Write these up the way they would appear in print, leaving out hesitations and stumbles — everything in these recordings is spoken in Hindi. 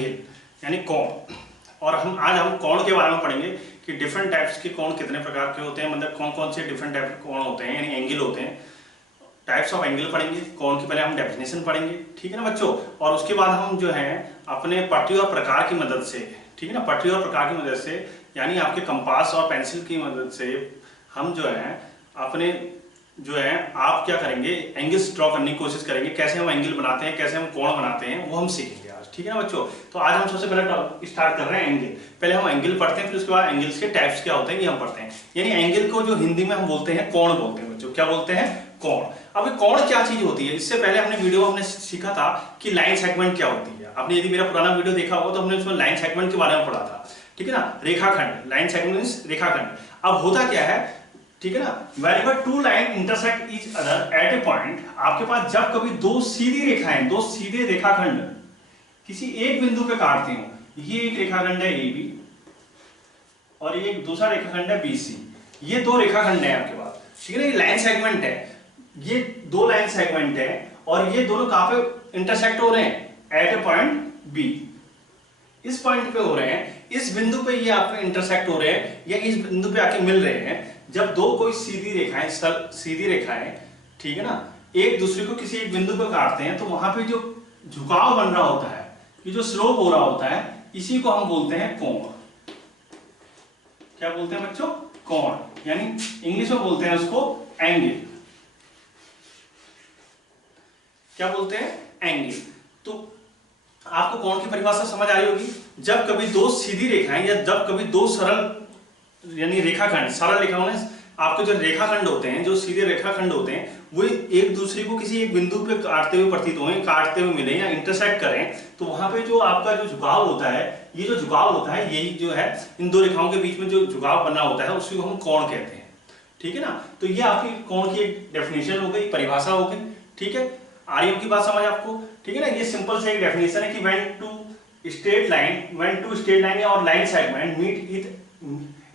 एंगल यानी कोण। और आज हम कोण के बारे में पढ़ेंगे कि डिफरेंट टाइप्स के कोण कितने प्रकार के होते हैं, मतलब कौन कौन से डिफरेंट टाइप के कोण होते हैं यानी एंगल होते हैं। टाइप्स ऑफ एंगल पढ़ेंगे, कोण की पहले हम डेफिनेशन पढ़ेंगे, ठीक है ना बच्चों। और उसके बाद हम जो है अपने पट्टी और प्रकार की मदद से, ठीक है ना, पट्टी और प्रकार की मदद से यानी आपके कंपास और पेंसिल की मदद से हम जो है अपने जो है आप क्या करेंगे, एंगल्स ड्रॉ करने की कोशिश करेंगे। कैसे हम एंगल बनाते हैं, कैसे हम कोण बनाते हैं, वो हम सीखेंगे आज, ठीक है ना बच्चों। तो आज हम सबसे पहले स्टार्ट कर रहे हैं एंगल। पहले हम एंगल पढ़ते हैं, फिर उसके बाद एंगल्स के टाइप्स क्या होते हैं ये हम पढ़ते हैं। यानी एंगल को जो हिंदी में हम बोलते हैं कोण बोलते हैं बच्चों। क्या बोलते हैं? कोण। अब कोण क्या चीज होती है, इससे पहले हमने वीडियो हमने सीखा था कि लाइन सेगमेंट क्या होती है। आपने यदि मेरा पुराना वीडियो देखा होगा तो हमने उसमें लाइन सेगमेंट के बारे में पढ़ा था, ठीक है ना। रेखाखंड, लाइन सेगमेंट मींस रेखाखंड। अब होता क्या है, ठीक है ना, whenever two line intersect each other at a point, आपके पास जब कभी दो सीधी रेखाएं, दो सीधे रेखाखंड किसी एक बिंदु पे काटते हो, ये एक रेखाखंड है AB और ये एक दूसरा रेखाखंड है BC, ये दो रेखाखंड है आपके पास, ठीक है ना। ये लाइन सेगमेंट है, ये दो लाइन सेगमेंट है और ये दोनों कहां पे इंटरसेक्ट हो रहे हैं? एट ए पॉइंट B। इस पॉइंट पे हो रहे हैं, इस बिंदु पे ये आपके इंटरसेक्ट हो रहे हैं या इस बिंदु पे आके मिल रहे हैं। जब दो कोई सीधी रेखाएं, सीधी रेखाएं, ठीक है ना, एक दूसरे को किसी एक बिंदु पर काटते हैं तो वहां पे जो झुकाव बन रहा होता है, ये जो स्लोप हो रहा होता है, इसी को हम बोलते हैं कोण। क्या बोलते हैं बच्चों? कोण। यानी इंग्लिश में बोलते हैं उसको एंगल। क्या बोलते हैं? एंगल। तो आपको कोण की परिभाषा समझ आई होगी। जब कभी दो सीधी रेखाएं या जब कभी दो सरल यानी रेखाखंड, सरल रेखाखंड, आपके जो रेखाखंड होते हैं, जो सीधे रेखाखंड होते हैं, वो एक दूसरे को किसी एक बिंदु पे काटते हुए प्रतीत हों, काटते हुए मिले या इंटरसेक्ट करें, तो वहां पे जो आपका जो झुकाव होता है, ये जो झुकाव होता है, यही जो है इन दो रेखाओं के बीच में जो झुकाव बना होता है उसी को हम कोण कहते हैं, ठीक है ना। तो ये आपकी कोण की एक डेफिनेशन हो गई, परिभाषा हो गई, ठीक है। आर्यों की बात समझ आपको, ठीक है ना। ये सिंपल से एक डेफिनेशन है कि व्हेन टू स्ट्रेट लाइन और line segment meet it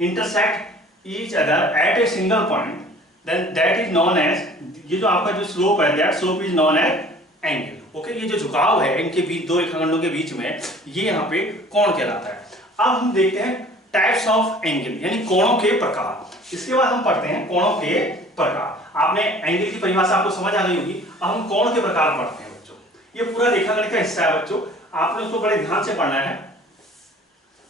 intersect each other at a single point, then that is known as, ये जो आपका जो स्लोप है, that slope is known as angle। Okay, ये जो झुकाव है इनके बीच, दो रेखाखंडों के बीच में, ये यहाँ पे कोण कहलाता है। अब हम देखते हैं टाइप्स ऑफ एंगल यानी कोणों के प्रकार। इसके बाद हम पढ़ते हैं कोणों के प्रकार। आपने एंगल की परिभाषा आपको समझ आ गई होगी। अब हम कोण के प्रकार पढ़ते हैं बच्चों। ये पूरा रेखाखंड का हिस्सा है बच्चों, आपने उसको बड़े ध्यान से पढ़ना है।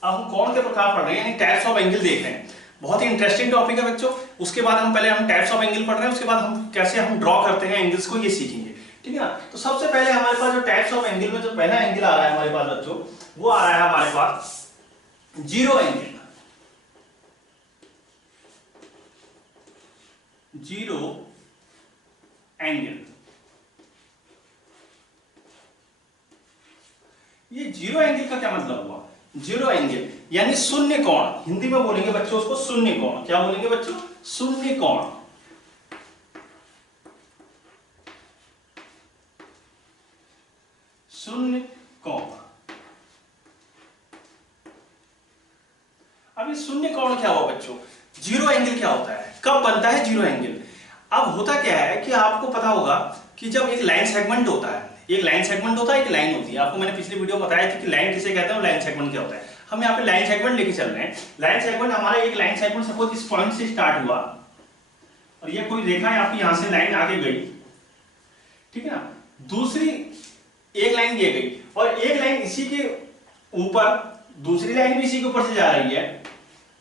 अब हम कोण के प्रकार पढ़ रहे हैं यानी टाइप्स ऑफ एंगल देख रहे हैं। बहुत ही इंटरेस्टिंग टॉपिक है बच्चों। उसके बाद हम पहले हम टाइप्स ऑफ एंगल पढ़ रहे हैं, उसके बाद हम कैसे हम ड्रॉ करते हैं एंगल्स को, ये सीखेंगे, ठीक है ना। तो सबसे पहले हमारे पास जो टाइप्स ऑफ एंगल में जो पहला एंगल आ रहा है हमारे पास बच्चों, वो आ रहा है हमारे पास जीरो एंगल। जीरो एंगल, ये जीरो एंगल का क्या मतलब हुआ? जीरो एंगल यानी शून्य कोण, हिंदी में बोलेंगे बच्चों उसको शून्य कोण। क्या बोलेंगे बच्चों? शून्य कोण। शून्य कोण। अब ये शून्य कोण क्या हुआ बच्चों? जीरो एंगल क्या होता है, कब बनता है जीरो एंगल? अब होता क्या है कि आपको पता होगा कि जब एक लाइन सेगमेंट होता है, एक लाइन सेगमेंट होता है, एक लाइन होती है। आपको मैंने पिछले वीडियो में बताया था कि लाइन किसे कहते हैं और लाइन सेगमेंट क्या होता है। हम यहाँ पे लाइन सेगमेंट लेके चल रहे हैं। लाइन सेगमेंट हमारा एक लाइन सेगमेंट सपोज इस पॉइंट से स्टार्ट हुआ और ये कोई रेखा है आपकी, यहां से लाइन आगे गई, ठीक है ना। दूसरी एक लाइन ये गई और एक लाइन इसी के ऊपर, दूसरी लाइन भी इसी के ऊपर से जा रही है।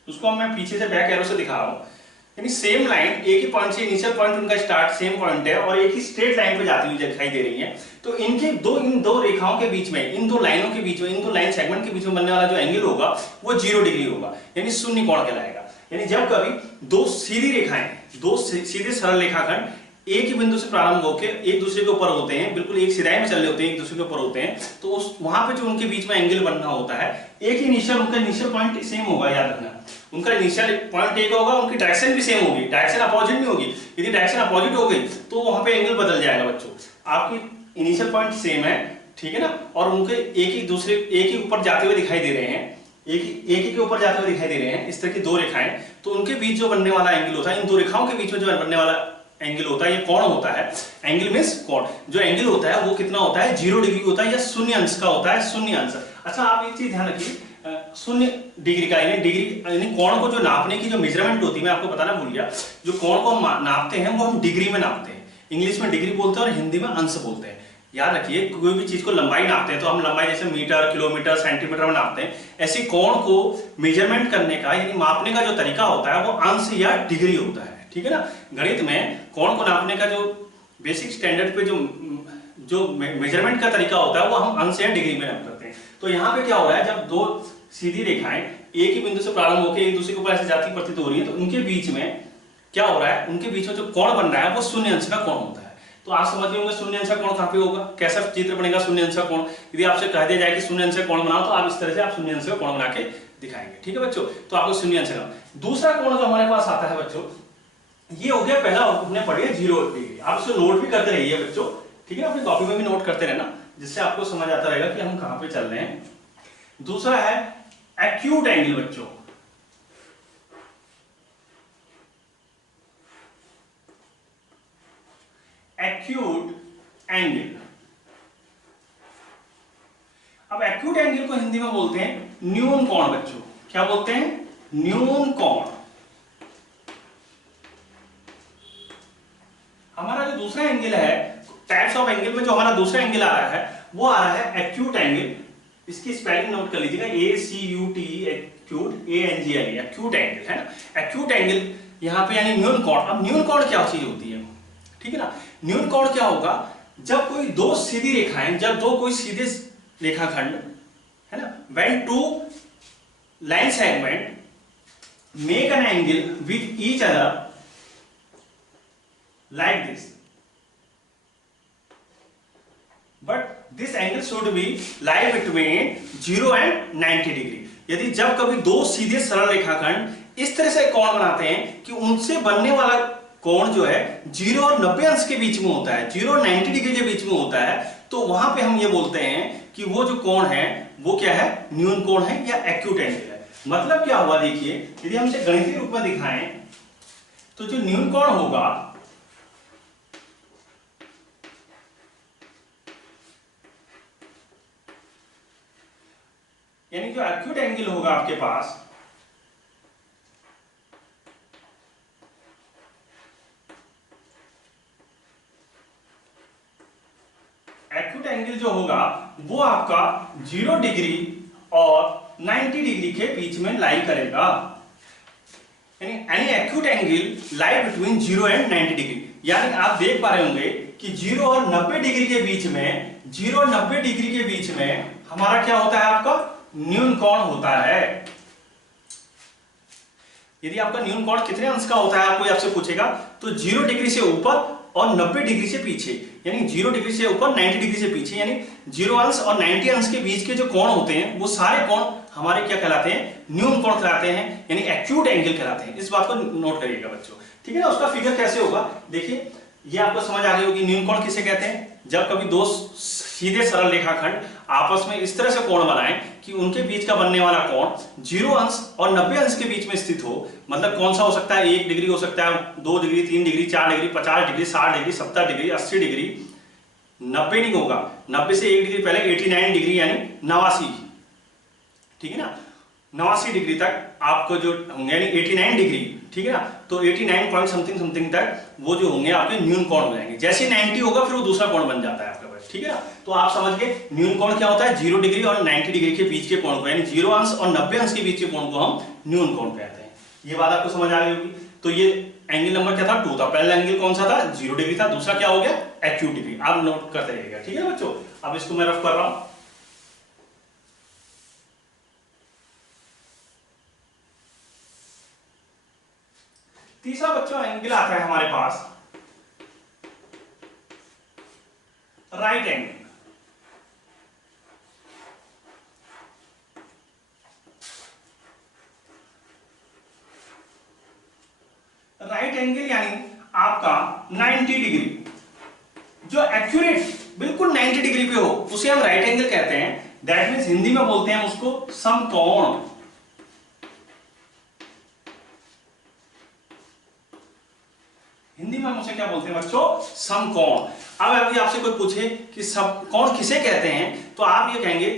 उसको मैं पीछे से बैक एरो से दिखा रहा हूं। यानी सेम लाइन, एक ही पॉइंट से, इनिशियल पॉइंट उनका स्टार्ट सेम पॉइंट है और एक ही स्ट्रेट लाइन पे जाती हुई दिखाई दे रही है। तो इनके इन दो रेखाओं के बीच में, इन दो लाइनों के बीच में, इन दो लाइन सेगमेंट के बीच में बनने वाला जो एंगल होगा वो 0 डिग्री होगा, यानी शून्य कोण कहलाएगा। यानी जब कभी दो सीधी रेखाएं, दो सीधे सरल रेखाखंड एक ही बिंदु से प्रारंभ होकर एक दूसरे के ऊपर होते हैं, बिल्कुल एक सिराई में चल रहे होते हैं, एक दूसरे के ऊपर होते हैं, तो उस वहां पे जो उनके बीच में एंगल बनना होता है, एक ही इनिशियल, उनका इनिशियल पॉइंट सेम होगा, याद रखना। उनका इनिशियल पॉइंट एक होगा, उनकी डायरेक्शन भी सेम होगी, डायरेक्शन अपोजिट नहीं होगी। यदि डायरेक्शन अपोजिट हो गई तो वहां पे एंगल बदल जाएगा बच्चों। आपकी इनिशियल पॉइंट सेम है, ठीक है ना, और उनके एक ही ऊपर जाते हुए दिखाई दे रहे हैं, एक ही के ऊपर जाते हुए दिखाई दे रहे हैं, इस तरह की दो रेखाएं, तो उनके बीच जो बनने वाला एंगल होता है, इन दो रेखाओं के बीच में जो बनने वाला एंगल होता है, ये कोण होता है। एंगल मीन्स कोण। जो एंगल होता है वो कितना होता है, 0 डिग्री होता है या शून्य अंश का होता है, शून्य अंश। अच्छा आप एक चीज ध्यान रखिए, शून्य डिग्री का यानी डिग्री यानी कोण को जो नापने की जो मेजरमेंट होती है, मैं आपको बताना भूल गया, जो कोण को हम नापते हैं वो हम डिग्री में नापते हैं। इंग्लिश में डिग्री बोलते हैं और हिंदी में अंश बोलते हैं। याद रखिए, कोई भी चीज को लंबाई नापते हैं तो हम लंबाई जैसे मीटर, किलोमीटर, सेंटीमीटर में नापते हैं। ऐसे कोण को मेजरमेंट करने का यानी मापने का जो तरीका होता है वो अंश या डिग्री होता है, ठीक है ना। गणित में कोण को नापने का जो बेसिक स्टैंडर्ड पे जो मेजरमेंट का तरीका होता है वो हम अंश या डिग्री में नाप करते हैं। तो यहाँ पे क्या हो रहा है, जब दो सीधी रेखाएं एक ही बिंदु से प्रारंभ होकर एक दूसरे के ऊपर ऐसे जाती प्रतीत हो रही है, तो उनके बीच में क्या हो रहा है, उनके बीच में जो कोण बन रहा है वो शून्य अंश का कोण होता है। तो आप समझ गए होंगे शून्य अंश का कोण कहाँ पे होगा, कैसा चित्र बनेगा शून्य अंश का कोण। यदि आपसे कह दिया जाए कि शून्य अंश का कोण बनाओ तो आप इस तरह से आप शून्य अंश का कोण बना के दिखाएंगे, ठीक है बच्चों। तो आपको शून्य अंश का दूसरा कोण जो हमारे पास आता है बच्चों, ये हो गया पहला, हमने पढ़ी है 0 डिग्री। आप इसको नोट भी करते रहिए बच्चों, ठीक है, अपनी कॉपी में भी नोट करते रहना, जिससे आपको समझ आता रहेगा कि हम कहां पे चल रहे हैं। दूसरा है एक्यूट एंगल बच्चों। एक्यूट एंगल, अब एक्यूट एंगल को हिंदी में बोलते हैं न्यून कोण बच्चों। क्या बोलते हैं, न्यून कोण। हमारा जो दूसरा एंगल है, टाइप्स ऑफ एंगल में जो हमारा दूसरा एंगल आ रहा है वो आ रहा है एक्यूट एंगल। इसकी स्पेलिंग नोट कर लीजिएगा, ACUT, acute, ANGL, acute angle है ना। एक्यूट एंगल यहाँ पे यानी न्यून कोण। अब न्यून कोण क्या चीज होती है, ठीक है ना। न्यून कोण क्या होगा, जब कोई दो सीधी रेखाएं, जब दो कोई सीधे रेखाखंड है ना, when two line segment make an angle with each other like this, but this angle should be lie between 0 and 90 degree. यदि जब कभी दो सीधे सरल रेखाखंड इस तरह से कोण बनाते हैं कि उनसे बनने वाला कोण जो है 0 और 90 अंश के बीच में होता है, 0 और 90 डिग्री के बीच में होता है, तो वहां पे हम ये बोलते हैं कि वो जो कोण है वो क्या है, न्यून कोण है या एक्यूट एंगल है। मतलब क्या हुआ, देखिए यदि हम इसे गणितीय रूप में दिखाएं तो जो न्यून कोण होगा यानी जो एक्यूट एंगल होगा आपके पास, एक्यूट एंगल जो होगा वो आपका 0 डिग्री और 90 डिग्री के बीच में लाई करेगा। यानी acute angle lie between 0 and 90 degree. यानी आप देख पा रहे होंगे कि 0 और 90 डिग्री के बीच में, 0 और 90 डिग्री के बीच में हमारा क्या होता है, आपका न्यून कोण होता है। यदि आपका न्यून कोण कितने अंश का होता है, आपको आपसे पूछेगा, तो 0 डिग्री से ऊपर और 90 डिग्री से पीछे, यानी 0 डिग्री से ऊपर 90 डिग्री से पीछे, यानी 0 अंश और 90 अंश के बीच के जो कोण होते हैं वो सारे कोण हमारे क्या कहलाते हैं, न्यून कोण कहलाते हैं, यानी एक्यूट एंगल कहलाते हैं। इस बात को नोट करिएगा बच्चों, ठीक है ना। उसका फिगर कैसे होगा, देखिए ये आपको समझ आ गई होगी। न्यून कोण किसे कहते हैं, जब कभी दो सीधे सरल रेखाखंड आपस में इस तरह से कोण बनाएं कि उनके बीच का बनने वाला कोण 0 अंश और 90 अंश के बीच में स्थित हो। मतलब कौन सा हो सकता है, 1 डिग्री हो सकता है, 2 degree, 3 degree, 4 degree, 50 degree, 60 degree, 70 degree, 80 degree, 90 नहीं होगा, 90 से 1 डिग्री पहले 89 डिग्री यानी 89, ठीक है ना। 89 डिग्री तक आपको जो होंगे यानी 89 डिग्री, ठीक है ना। तो 89 पॉइंट समथिंग समथिंग तक वो जो होंगे आपके न्यून कोण हो जाएंगे। जैसे 90 होगा फिर वो दूसरा कोण बन जाता है आपका पास, ठीक है ना। तो आप समझ गए न्यून कोण क्या होता है, 0 डिग्री और 90 डिग्री के बीच के कोण को, यानी 0 अंश और 90 अंश के बीच के कोण को हम न्यून कोण कहते हैं। ये बात आपको समझ आ गई होगी। तो ये एंगल नंबर क्या था, 2 था। पहला एंगल कौन सा था, 0 डिग्री था। दूसरा क्या हो गया, एक्यूट डिग्री। आप नोट करते रहिएगा, ठीक है बच्चों। अब इसको मैं रफ कर रहा हूं। तीसरा बच्चों एंगल आता है हमारे पास राइट एंगल। राइट एंगल यानी आपका 90 डिग्री, जो एक्यूरेट बिल्कुल 90 डिग्री पे हो उसे हम राइट एंगल कहते हैं। दैट मीन्स हिंदी में बोलते हैं उसको समकोण। हिंदी में हम उसे क्या बोलते हैं बच्चों? समकोण। अब अभी आपसे कोई पूछे कि समकोण किसे कहते हैं, तो आप ये कहेंगे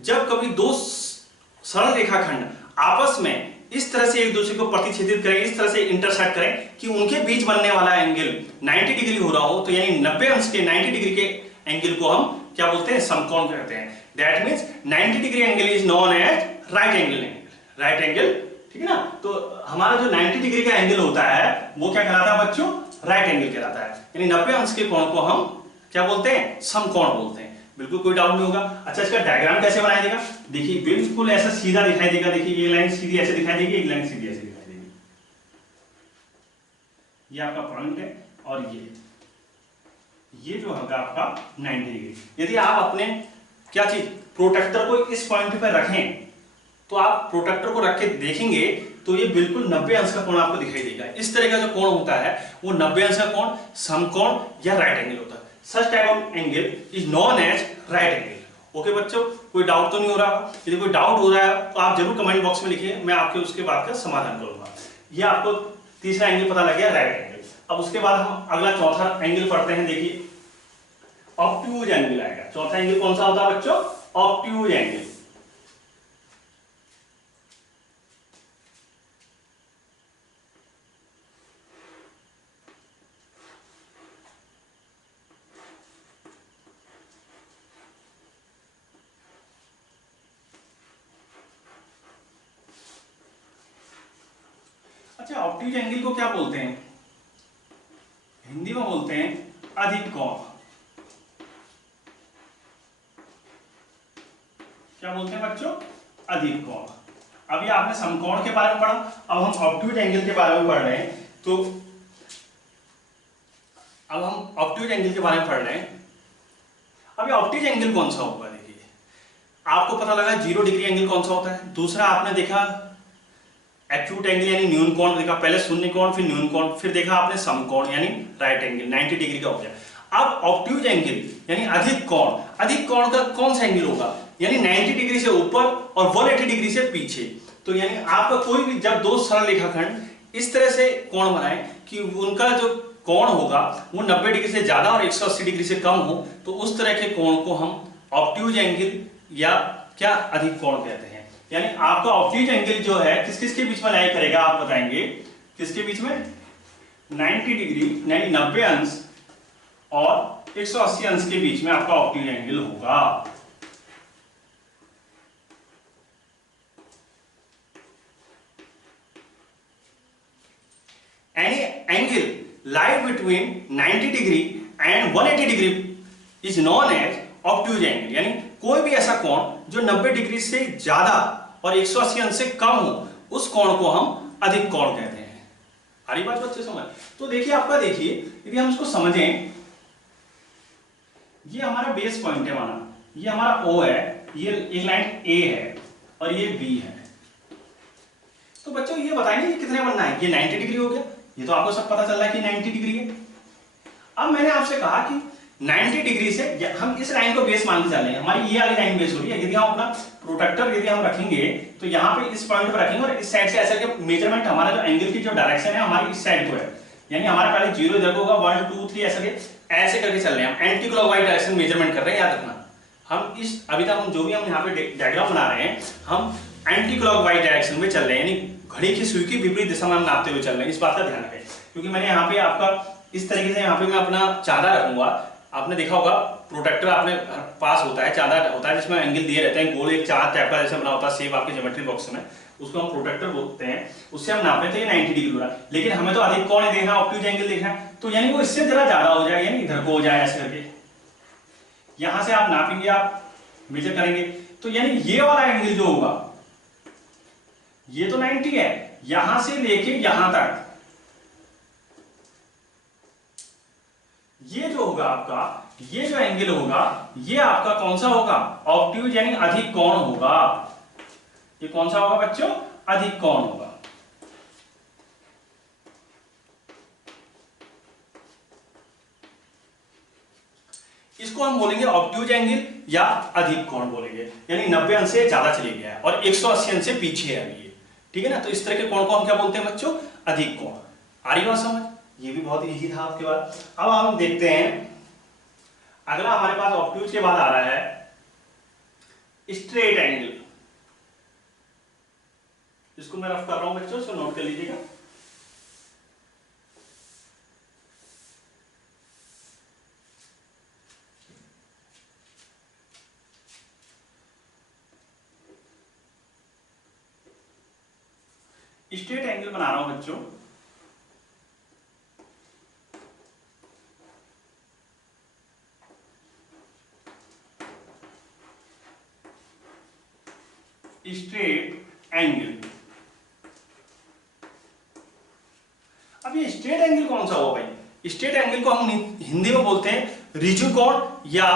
जब कभी दो सरल रेखाखंड आपस में इस तरह से एक दूसरे को प्रतिच्छेदित करें, इस तरह से इंटरसेक्ट करें कि उनके बीच बनने वाला एंगल 90 डिग्री हो रहा हो, तो यानी 90 अंश के 90 डिग्री के एंगल को हम क्या बोलते हैं? समकोण कहते हैं। That means 90 degree angle is known as right angle. Right angle, ठीक है ना? तो हमारा जो 90 डिग्री का एंगल होता है वो क्या कहलाता है बच्चों? राइट एंगल कहलाता है। यानी 90 अंश के कोण को हम क्या बोलते हैं? समकोण बोलते हैं। बिल्कुल कोई डाउट नहीं होगा। अच्छा, इसका डायग्राम कैसे बनाया जाएगा? देखिए बिल्कुल ऐसा सीधा दिखाई देगा। देखिए ये लाइन सीधी ऐसे दिखाई देगी, एक लाइन सीधी ऐसे दिखाई देगी। ये आपका पॉइंट है और ये जो होगा आपका 90 डिग्री। यदि आप अपने क्या चीज प्रोटेक्टर को इस पॉइंट पे रखें, तो आप प्रोटेक्टर को रख के देखेंगे तो ये बिल्कुल 90 अंश का कोण आपको दिखाई देगा। इस तरह का जो कोण होता है वो 90 अंश का कोण समकोण या राइट एंगल होता है। Such type of angle is known as right angle. Okay बच्चों, कोई डाउट तो नहीं हो रहा? यदि कोई डाउट हो रहा है तो आप जरूर कमेंट बॉक्स में लिखिए, मैं आपके उसके बाद का समाधान करूंगा। ये आपको तीसरा एंगल पता लग गया, राइट एंगल। अब उसके बाद हम अगला चौथा एंगल पढ़ते हैं। देखिए ऑब्ट्यूज एंगल आएगा। चौथा एंगल कौन सा होता है बच्चों? Obtuse angle. अच्छा, ऑब्ट्यूज एंगल को क्या बोलते हैं? हिंदी में बोलते हैं अधिक कोण। क्या बोलते हैं बच्चों? अधिक कोण। अभी आपने समकोण के बारे में पढ़ा, अब हम ऑब्ट्यूज एंगल के बारे में पढ़ रहे हैं। तो अब हम ऑब्ट्यूज एंगल के बारे में पढ़ रहे हैं। अभी ऑब्ट्यूज एंगल कौन सा होगा? देखिए आपको पता लगा 0 डिग्री एंगल कौन सा होता है। दूसरा आपने देखा एक्यूट एंगल यानी न्यून कोण देखा, पहले शून्य कोण फिर न्यून कोण, फिर देखा आपने समकोण यानी राइट एंगल 90 डिग्री का हो गया। अब ऑब्ट्यूज एंगल यानी अधिक कोण। अधिक कोण का कौन सा एंगल होगा? यानी 90 डिग्री से ऊपर और 180 डिग्री से पीछे। तो यानी आपका कोई भी जब दो सरल रेखाखंड इस तरह से कोण बनाए कि उनका जो कोण होगा वो 90 डिग्री से ज्यादा और 180 डिग्री से कम हो, तो उस तरह के कोण को हम ऑब्ट्यूज एंगल या क्या अधिक कोण कहते हैं। यानी आपका ऑब्ट्यूज एंगल जो है किस किस के बीच में लाई करेगा? आप बताएंगे किसके बीच में? 90 डिग्री यानी 90 अंश और 180 अंश के बीच में आपका ऑब्ट्यूज एंगल होगा। Any angle lie between 90 degree and 180 degree is known as obtuse angle। यानी कोई भी ऐसा कोण जो 90 डिग्री से ज्यादा और 180 अंश से कम हो, उस कोण को हम अधिक कोण कहते हैं। आ रही बात बच्चे समझ? तो देखिए आपका, देखिए यदि हम इसको समझें, ये हमारा बेस पॉइंट है माना, ये हमारा O है, ये एक लाइन A है और ये B है। तो बच्चों ये बताएंगे कि कितने बनना है? ये 90 डिग्री हो गया, ये तो आपको सब पता चल रहा है कि 90 डिग्री है। अब मैंने आपसे कहा कि 90 डिग्री से हम इस लाइन को बेस मान के चल रहे हैं, हमारी ये वाली लाइन बेस हो रही है। यदि हम अपना प्रोटेक्टर यदि हम रखेंगे तो यहाँ पे इस पॉइंट पर रखेंगे और इस साइड से ऐसा कि मेजरमेंट हमारा जो एंगल की जो डायरेक्शन है हमारी इस साइड को है। यानी हमारा पहले 0 इधर को होगा, 1 2 3 ऐसे करके चल रहे हैं। हम एंटी क्लॉकवाइज डायरेक्शन मेजरमेंट कर रहे हैं, याद रखना। हम इस अभी तक हम जो भी हम यहाँ पे डायग्राम बना रहे हैं, हम एंटी क्लॉकवाइज डायरेक्शन में चल रहे हैं, यानी घड़ी की सुई की विपरीत दिशा में हम नापते हुए चल रहे हैं। इस बात का ध्यान रखें, क्योंकि मैंने यहाँ पे आपका इस तरीके से यहाँ पे मैं अपना चांदा रखूंगा। आपने देखा होगा प्रोटेक्टर आपने पास होता है, चांदा होता है जिसमें एंगल दिए रहते हैं, गोल एक चार टाइप का जैसे बना होता है सेव आपके ज्योमेट्री बॉक्स में, उसको हम प्रोटेक्टर बोलते हैं। उससे हम नापे तो ये 90 डिग्री हो रहा है, लेकिन हमें तो अधिक कोण देखना, ऑब्ट्यूज एंगल देखना है, तो यानी वो इससे जरा ज्यादा हो जाए, यानी इधर को हो जाए ऐसे करके। यहां से आप नापेंगे, आप मेजर करेंगे, तो यानी ये वाला एंगल जो होगा ये तो 90 है, यहां से लेके यहां तक ये जो होगा आपका, ये जो एंगल होगा ये आपका कौन सा होगा? ऑब्ट्यूज यानी अधिक कोण होगा। ये कौन सा होगा बच्चों? अधिक कोण होगा। इसको हम बोलेंगे ऑब्ट्यूज एंगल या अधिक कोण बोलेंगे, यानी 90 अंश से ज्यादा चले गया है और 180 अंश से पीछे है अभी ये, ठीक है ना। तो इस तरह के कोण को हम क्या बोलते हैं बच्चों? अधिक कोण। आ रही बात समझ? ये भी बहुत इजी था आपके पास। अब हम देखते हैं अगला हमारे पास ऑब्ट्यूज के बाद आ रहा है स्ट्रेट एंगल। इसको मैं रफ कर रहा हूं बच्चों, इसको नोट कर लीजिएगा। स्ट्रेट एंगल बना रहा हूं बच्चों। Straight angle. अब ये स्ट्रेट एंगल कौन सा होगा भाई? स्ट्रेट एंगल को हम हिंदी में बोलते हैं रिजु कोण या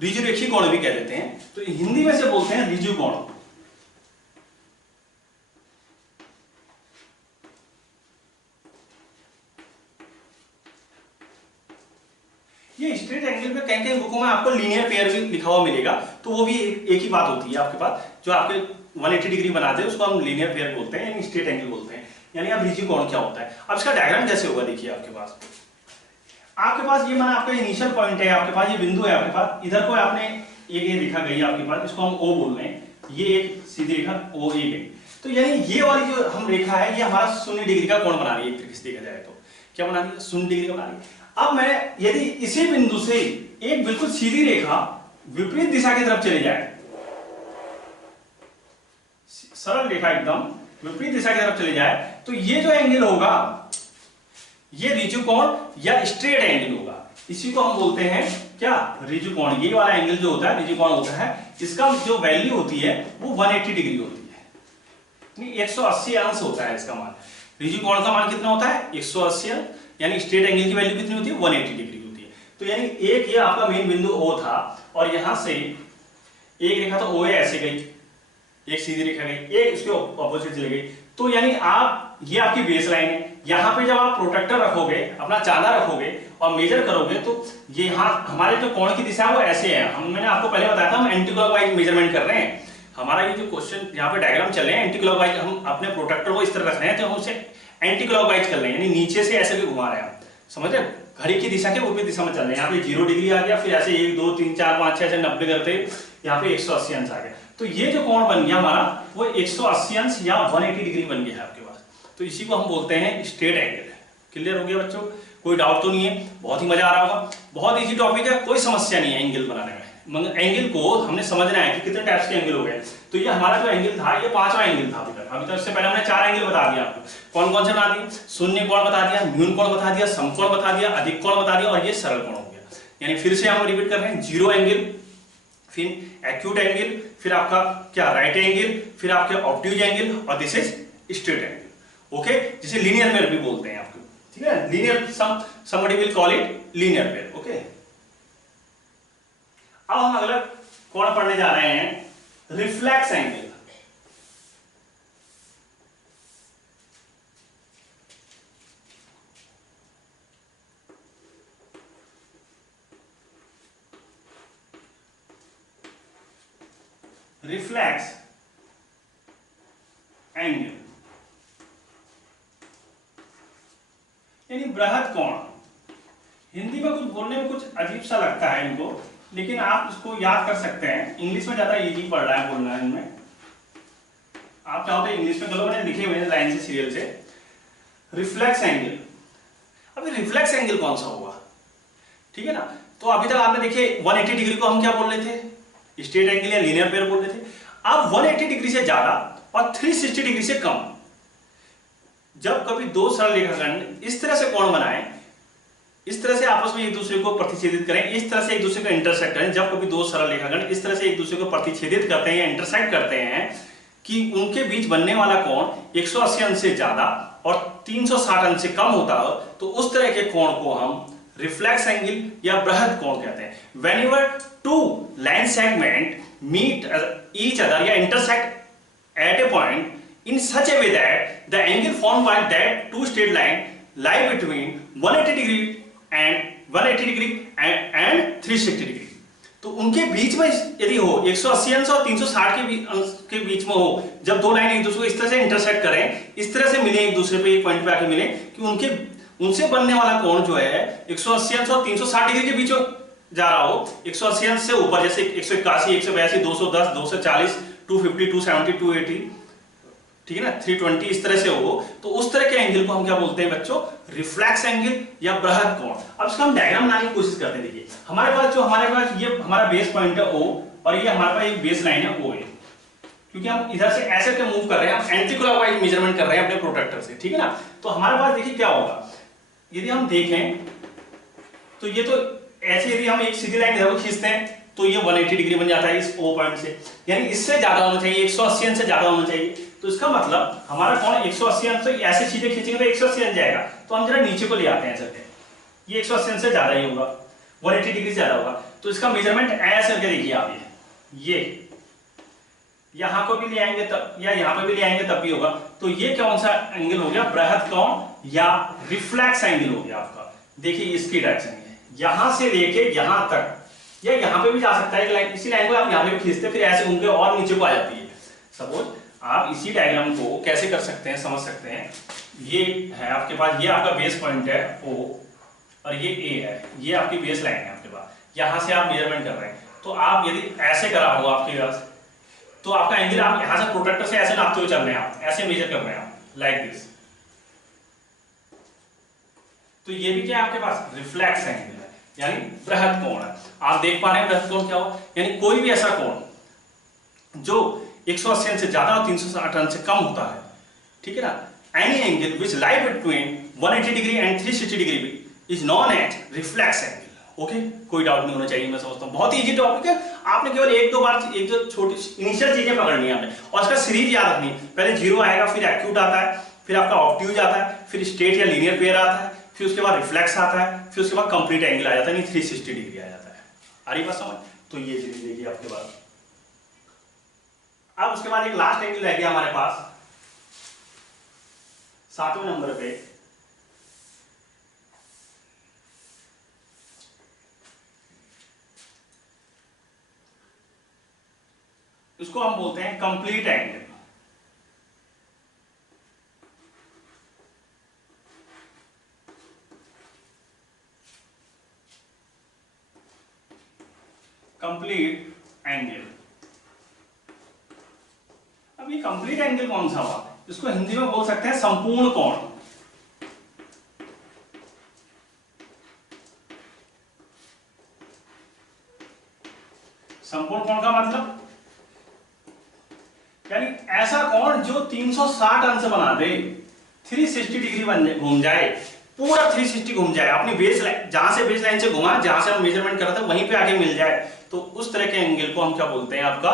रिजुरेखी कोण भी कह देते हैं। तो हिंदी में से बोलते हैं रिजु कोण। ये स्ट्रेट एंगल पे कहीं कहीं बुकों में आपको लीनियर पेयर भी लिखा हुआ मिलेगा, तो वो भी एक ही बात होती है आपके पास। जो आपके 180 डिग्री बनाते हैं उसको हम लीनियर पेयर बोलते हैं, यानी स्ट्रेट एंगल बोलते हैं। यानी अब रिजु कोण क्या होता है, अब इसका डायग्राम कैसे होगा देखिए। आपके पास ये माना आपका इनिशियल पॉइंट है, आपके पास ये बिंदु है, आपके पास इधर को आपने एक ये रेखा गई आपके पास, इसको हम O बोल रहे हैं। ये एक सीधी रेखा O A गई, तो यानी ये वाली जो हम रेखा है ये हमारा 0 डिग्री का कोण बना रही है। एक तरीके से देखा जाए तो क्या बना रही है? 0 डिग्री का बना रही है। अब मैं यदि इसी बिंदु से एक बिल्कुल सीधी रेखा विपरीत दिशा की तरफ चली जाए, सरल रेखा एकदम विपरीत दिशा की तरफ चली जाए, तो ये जो एंगल होगा ये रिजु कोण या स्ट्रेट एंगल होगा। इसी को हम बोलते हैं क्या? रिजु कोण। ये वाला एंगल जो होता है रिजु कोण होता है, इसका जो वैल्यू होती है वो 180 डिग्री होती है, 180 अंश होता है इसका मान। रिजु कोण का मान कितना होता है? 180 अंश। यानी स्ट्रेट एंगल की वैल्यू कितनी होती है? 180 डिग्री होती है। तो यानी एक ये आपका मेन बिंदु O था और यहां से एक रेखा तो OA ऐसे गई, एक सीधी रेखा गई, एक इसके ऑपोजिट चली गई। तो यानी ये आपकी बेस लाइन है। यहां पे जब आप प्रोटेक्टर रखोगे, अपना चांदा रखोगे और मेजर करोगे, तो ये यहां हमारे जो कोण की दिशा है वो ऐसे है। मैंने आपको पहले बताया था हम एंटी क्लॉकवाइज मेजरमेंट कर रहे हैं। हमारा ये जो क्वेश्चन यहाँ पे डायग्राम चल रहे हैं एंटी क्लॉकवाइज, हम अपने प्रोटेक्टर को इस तरह रख रहे हैं तो हम उसे एंटी क्लॉकवाइज कर रहे हैं, यानी नीचे से ऐसे भी घुमा रहे हैं हम, समझ रहे? घड़ी की दिशा के विपरीत दिशा में चल रहे हैं। यहाँ पे 0 डिग्री आ गया, फिर ऐसे 1 2 3 4 5 6 ऐसे 90 करते यहाँ पे 180 अंश आ गया। तो ये जो कोण बन गया हमारा वो 180 अंश या 180 डिग्री बन गया है आपके पास। तो इसी को हम बोलते हैं स्ट्रेट एंगल। क्लियर हो गया बच्चों? कोई डाउट तो नहीं है? बहुत ही मजा आ रहा होगा। बहुत इजी टॉपिक है, कोई समस्या नहीं है एंगल बनाने में। मगर एंगल को हमने समझना है कि कितने टाइप्स के एंगल हो गए। तो ये हमारा जो एंगल था ये 5वां एंगल था अभी तक। इससे पहले हमने 4 एंगल बता दिया आपको। कौन कौन से बता दिए? शून्य कोण बता दिया, न्यून कोण बता दिया, समकोण बता दिया, अधिक कोण बता दिया और ये सरल कोण हो गया। यानी फिर से हम रिपीट कर रहे हैं, 0 एंगल, फिर एक्यूट एंगल, फिर आपका क्या राइट एंगल, फिर आपके ऑब्ट्यूज एंगल और this is straight angle. Okay, जिसे लीनियर पेयर भी बोलते हैं आपको, ठीक है? Linear, somebody will call it linear pair। Okay, अब हम अगला कोण पढ़ने जा रहे हैं रिफ्लेक्स एंगल। रिफ्लेक्स एंगल यानी बृहद कोण। हिंदी में कुछ बोलने में कुछ अजीब सा लगता है इनको, लेकिन आप इसको याद कर सकते हैं। इंग्लिश में ज्यादा इजी पड़ रहा है बोलना इनमें। आप चाहो तो इंग्लिश में कर लो, मैंने लिखे हुए हैं लाइन से सीरियल से। Reflex angle. अभी रिफ्लेक्स एंगल कौन सा होगा? ठीक है ना? तो अभी तक आपने देखिए 180 डिग्री को हम क्या बोल रहे थे? स्ट्रेट एंगल या लीनियर पेयर बोल रहे थे। अब 180 डिग्री से ज्यादा और 360 डिग्री से कम, जब कभी दो सरल रेखाखंड इस तरह से कोण बनाएं, इस तरह से आपस में एक दूसरे को प्रतिच्छेदित करें, इस तरह से एक दूसरे को इंटरसेक्ट करें, जब कभी दो सरल रेखाखंड इस तरह से एक दूसरे को प्रतिच्छेदित करते हैं या इंटरसेक्ट करते हैं कि उनके बीच बनने वाला कोण 180 अंश से ज्यादा और 360 अंश से कम होता हो, तो उस तरह के कोण को हम रिफ्लेक्स एंगल या बृहद कोण कहते हैं। Whenever two line segment meet each other या intersect at a point in such a way that the angle formed by that two straight line lie between 180 degree and 360 degree। तो उनके बीच में यदि हो 180 अंश और 360 अंश के बीच में हो, जब दो लाइन एक दूसरे को इस तरह से इंटरसेक्ट करें, इस तरह से मिले एक दूसरे पे, एक पॉइंट पे आके मिले कि उनके उनसे बनने वाला कोण जो है 180 अंश और 360 डिग्री के बीच जा रहा हो, 180 अंश से ऊपर, जैसे 181, 182, 210, 240, 250, 270, 280, ठीक है ना, 320, इस तरह से हो, तो उस तरह के एंगल को हम क्या बोलते हैं बच्चों, रिफ्लेक्स एंगल या बृहद कोण। अब इसका हम डायग्राम बनाने की कोशिश करते हैं। देखिए हमारे पास ये हमारा बेस पॉइंट है O, और ये हमारे पास एक बेस लाइन है OA, क्योंकि हम इधर से ऐसे के मूव कर रहे हैं, हम एंटी क्लॉकवाइज मेजरमेंट कर रहे हैं अपने प्रोट्रैक्टर से, ठीक है ना। तो हमारे पास देखिए क्या होगा, यदि हम देखें तो ये तो ऐसे, यदि हम एक सीधी लाइन इधर को खींचते हैं तो ये 180 डिग्री बन जाता है इस O पॉइंट से, यानी इससे ज्यादा होना चाहिए, 180 अंश से ज्यादा होना चाहिए। तो इसका मतलब हमारा कोण 180 अंश से ऐसे सीधे खींचेंगे तो 180 अंश जाएगा, तो हम जरा नीचे को ले आते हैं चलते, ये 180 अंश से ज्यादा ही होगा, 180 डिग्री से ज्यादा होगा। तो इसका मेजरमेंट ऐसे करके देखिए आप, ये यहां को भी ले आएंगे तब, या यहां पर भी ले आएंगे तब भी होगा। तो ये कौन सा एंगल हो गया, बृहद कोण या रिफ्लेक्स एंगल हो गया आपका। देखिए इसकी डायरेक्शन है, यहां से लेके यहां तक, या यहां पे भी जा सकता है, लाइन, इसी लाइन को आप यहां पे भी खींचते फिर ऐसे घूम के और नीचे को आ जाती है। सपोज आप इसी डायग्राम को कैसे कर सकते हैं, समझ सकते हैं। ये है आपके पास, ये आपका बेस पॉइंट है O, और ये A है, ये आपकी बेस लाइन है आपके पास, यहां से आप मेजरमेंट कर रहे हैं। तो आप यदि ऐसे करा हो आपके पास, तो आपका एंगल, आप यहां से प्रोट्रैक्टर से ऐसे नापते हुए चल रहे हैं, आप ऐसे मेजर कर रहे हैं आप, लाइक दिस। तो ये भी क्या है आपके पास, रिफ्लेक्स एंगल है, यानी बृहद कोण है। आप देख पा रहे हैं बृहद कोण क्या हो, यानी कोई भी ऐसा कोण जो 180 अंश से ज्यादा और 360 अंश से कम होता है, ठीक है ना, any angle which lie between 180 degree and 360 degree is known as reflex angle. Okay, कोई डाउट नहीं होना चाहिए, मैं समझता हूं बहुत ही इजी टॉपिक है। आपने केवल एक दो बार एक जो छोटी इनिशियल चीजें पकड़नी है आपने, और इसका सीरीज याद रखनी। पहले जीरो आएगा, फिर एक्यूट आता है, फिर आपका ऑब्ट्यूज आता है, फिर स्ट्रेट या लीनियर पेयर आता है, फिर उसके बाद रिफ्लेक्स आता है, फिर उसके बाद कंप्लीट एंगल आ जाता है, 360 डिग्री आ जाता है। आ रही बात समझ? तो ये चीज देखिए आपके पास। अब उसके बाद एक लास्ट एंगल रह गया हमारे पास 7वें नंबर पे, इसको हम बोलते हैं कंप्लीट एंगल। Complete angle. अब ये कंप्लीट एंगल कौन सा हुआ, इसको हिंदी में बोल सकते हैं संपूर्ण कोण। संपूर्ण कोण का मतलब यानी ऐसा कोण जो 360 अंश बना दे, 360 डिग्री घूम जाए, पूरा 360 घूम जाए, अपनी बेस लाइन, जहां से बेस लाइन से घुमा, जहां से हम मेजरमेंट कर रहे थे वहीं पे आके मिल जाए, तो उस तरह के एंगल को हम क्या बोलते हैं, आपका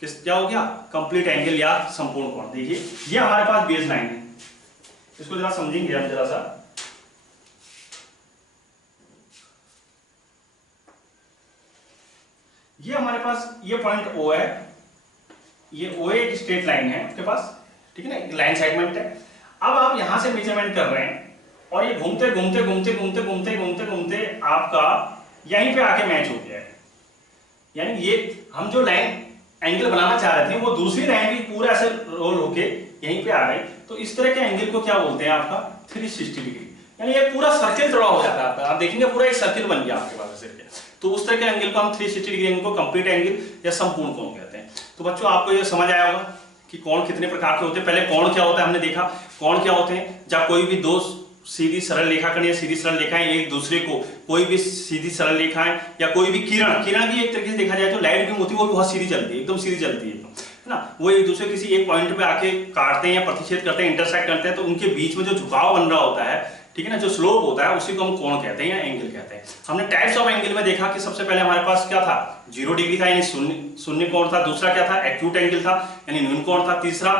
क्या हो गया, कंप्लीट एंगल या संपूर्ण कोण। देखिए ये हमारे पास बेस लाइन है, इसको जरा समझेंगे हम जरा सा। ये हमारे पास ये पॉइंट O है, ये OA एक स्ट्रेट लाइन है आपके पास, ठीक है ना, लाइन सेगमेंट है। अब आप यहां से मेजरमेंट कर रहे हैं और ये घूमते घूमते घूमते घूमते घूमते घूमते घूमते आपका यहीं पे आके मैच हो गया है, यानी ये हम जो लाइन एंगल बनाना चाह रहे थे वो दूसरी लाइन भी पूरा ऐसे रोल होके यहीं पे आ गई। तो इस तरह के एंगल को क्या बोलते हैं, आपका 360 डिग्री, यानी ये पूरा सर्किल ड्रॉ हो जाता है आपका। आप देखेंगे पूरा एक सर्किल बन गया आपके पास सर्किल। तो उस तरह के एंगल को हम 360 डिग्री एंगल को कंप्लीट एंगल या संपूर्ण कोण कहते हैं। तो बच्चों आपको ये समझ आया होगा कि कोण कितने प्रकार के होते हैं। पहले कोण क्या होता है हमने देखा, कोण क्या होते हैं, जब कोई भी दो सीधी सरल रेखाखंड या सीधी सरल रेखाएं एक दूसरे को, कोई भी सीधी सरल रेखाएं या कोई भी किरण भी एक तरीके से देखा जाए तो लाइट बीम होती है, वो भी बहुत सीधी चलती है, एकदम सीधी चलती है ना, वो एक दूसरे किसी एक पॉइंट पे आके काटते हैं या प्रतिच्छेद करते हैं, इंटरसेक्ट करते हैं, तो उनके बीच में जो झुकाव बन रहा होता है, ठीक है ना, जो स्लोप होता है, उसी को हम कोण कहते हैं या एंगल कहते हैं। हमने टाइप्स ऑफ एंगल में देखा कि सबसे पहले हमारे पास क्या था, 0 डिग्री था यानी शून्य कोण था, दूसरा क्या था, एक्यूट एंगल था यानी न्यून कोण था, तीसरा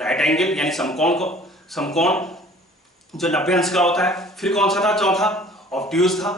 राइट एंगल यानी समकोण जो 90 अंश का होता है, फिर कौन सा था, चौथा ऑब्ट्यूज था,